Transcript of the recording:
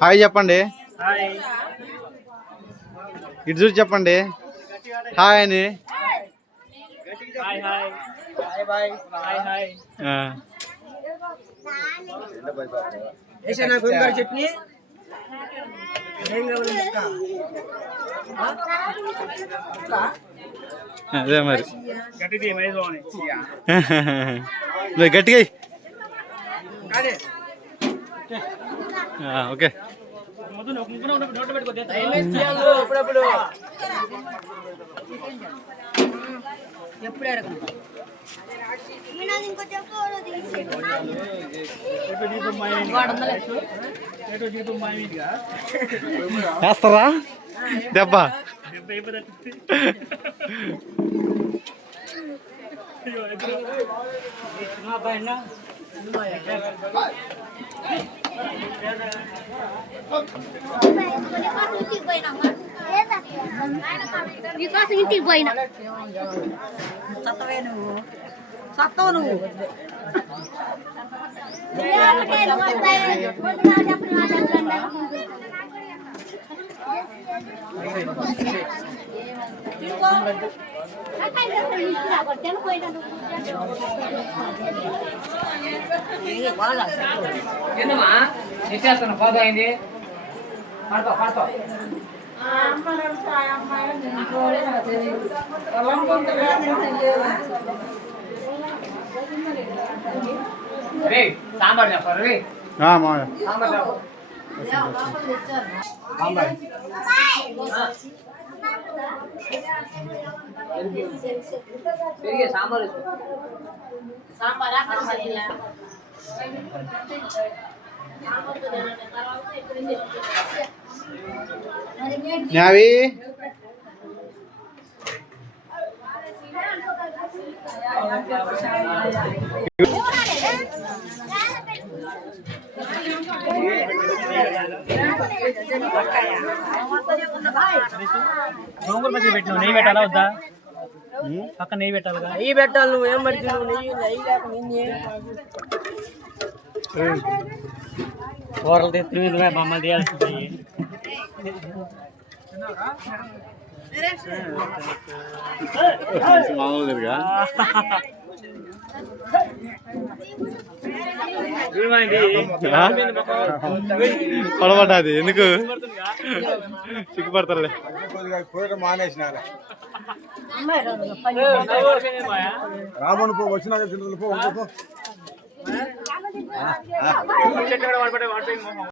Hi చెప్పండి, ఇటు చూసి చెప్పండి హాయ్ అని. చట్నీ అదే మరి గట్టిగా ఓకే. వేస్తారా దెబ్బ? ఇంటికి పోయినా సత్తవే నువ్వు సత్తవు నువ్వు ఏందమ్మా చేసేస్తున్నా బాగా అయింది పడతావు పడతావు రే సాంబార్ చెప్పారు రే సాంబార్ సాంబార్ సాంబార్ నావి గోంగూర పచ్చడి పెట్టినావు, నెయ్యి పెట్టాలా వద్దా? పక్క నెయ్యి పెట్టాలిగా. నెయ్యి పెట్టాలి, నువ్వు ఏం పడుతున్నావు? నెయ్యి కూరలు తెచ్చి నువ్వే మమ్మల్ని తీయాల్సింది. మామూలుగా పడబడ్డాది ఎందుకు సిగ్గుపడతారులే. మానేసిన రామను వచ్చినాక